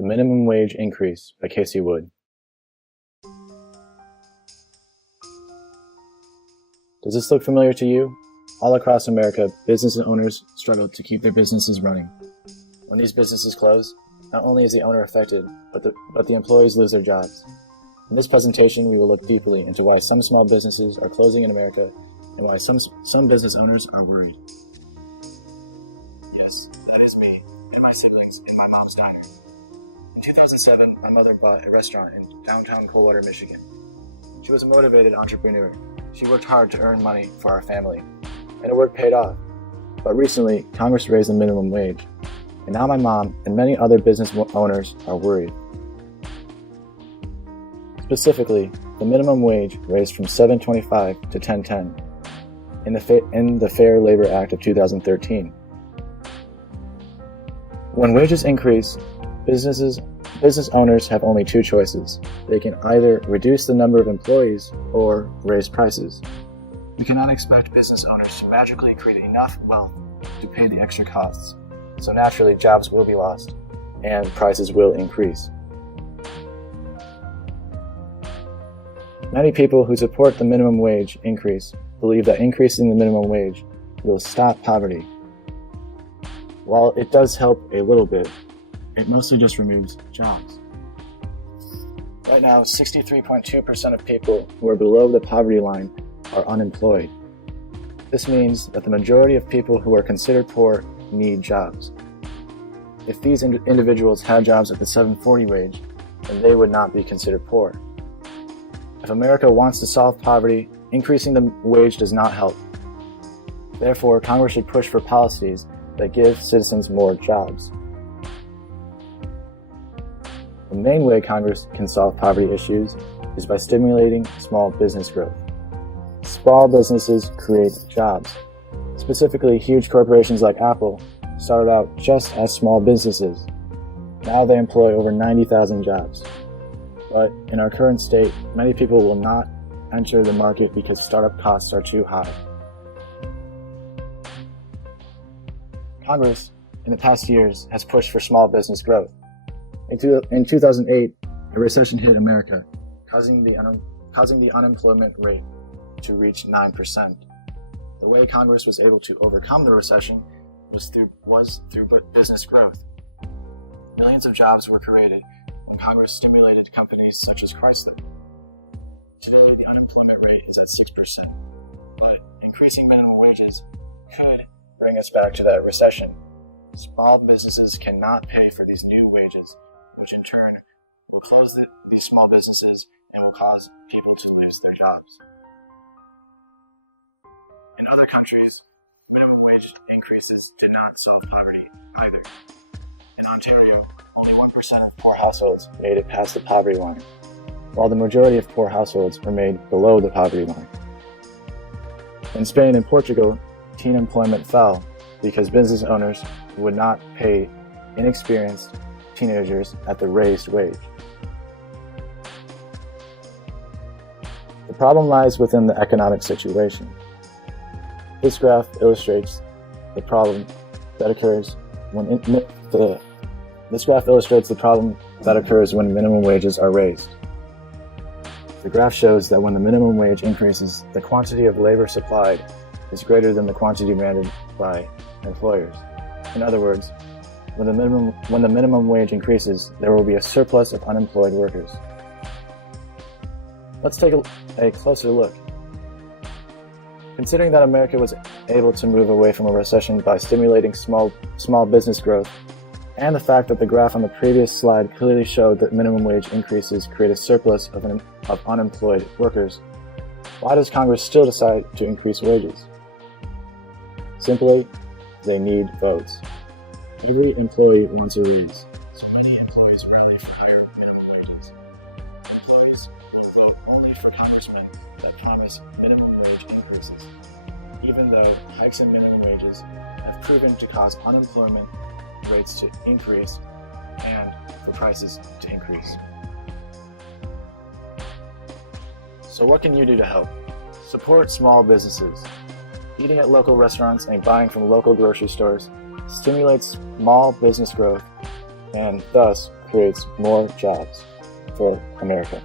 The Minimum Wage Increase by Casey Wood. Does this look familiar to you? All across America, business owners struggle to keep their businesses running. When these businesses close, not only is the owner affected, but the employees lose their jobs. In this presentation, we will look deeply into why some small businesses are closing in America and why some business owners are worried. Yes, that is me and my siblings in my mom's diner. In 2007, my mother bought a restaurant in downtown Coldwater, Michigan. She was a motivated entrepreneur. She worked hard to earn money for our family, and her work paid off. But recently, Congress raised the minimum wage, and now my mom and many other business owners are worried. Specifically, the minimum wage raised from $7.25 to $10.10 in the Fair Labor Act of 2013. When wages increase, business owners have only two choices. They can either reduce the number of employees or raise prices. We cannot expect business owners to magically create enough wealth to pay the extra costs. So naturally, jobs will be lost and prices will increase. Many people who support the minimum wage increase believe that increasing the minimum wage will stop poverty. While it does help a little bit, it mostly just removes jobs. Right now, 63.2% of people who are below the poverty line are unemployed. This means that the majority of people who are considered poor need jobs. If these individuals had jobs at the $7.40 wage, then they would not be considered poor. If America wants to solve poverty, increasing the wage does not help. Therefore, Congress should push for policies that give citizens more jobs. The main way Congress can solve poverty issues is by stimulating small business growth. Small businesses create jobs. Specifically, huge corporations like Apple started out just as small businesses. Now they employ over 90,000 jobs. But in our current state, many people will not enter the market because startup costs are too high. Congress, in the past years, has pushed for small business growth. In 2008, a recession hit America, causing the unemployment rate to reach 9%. The way Congress was able to overcome the recession was through business growth. Millions of jobs were created when Congress stimulated companies such as Chrysler. Today, the unemployment rate is at 6%, but increasing minimum wages could bring us back to that recession. Small businesses cannot pay for these new wages, which in turn will close these small businesses and will cause people to lose their jobs. In other countries, minimum wage increases did not solve poverty either. In Ontario, only 1% of poor households made it past the poverty line, while the majority of poor households remained below the poverty line. In Spain and Portugal, teen employment fell because business owners would not pay inexperienced teenagers at the raised wage. The problem lies within the economic situation. This graph illustrates the problem that occurs when minimum wages are raised. The graph shows that when the minimum wage increases, the quantity of labor supplied is greater than the quantity demanded by employers. In other words, when the minimum wage increases, there will be a surplus of unemployed workers. Let's take a closer look. Considering that America was able to move away from a recession by stimulating small business growth, and the fact that the graph on the previous slide clearly showed that minimum wage increases create a surplus of unemployed workers, why does Congress still decide to increase wages? Simply, they need votes. Every employee wants a raise, so many employees rally for higher minimum wages. Employees will vote only for congressmen that promise minimum wage increases, even though hikes in minimum wages have proven to cause unemployment rates to increase and for prices to increase. So what can you do to help? Support small businesses. Eating at local restaurants and buying from local grocery stores stimulates small business growth and thus creates more jobs for America.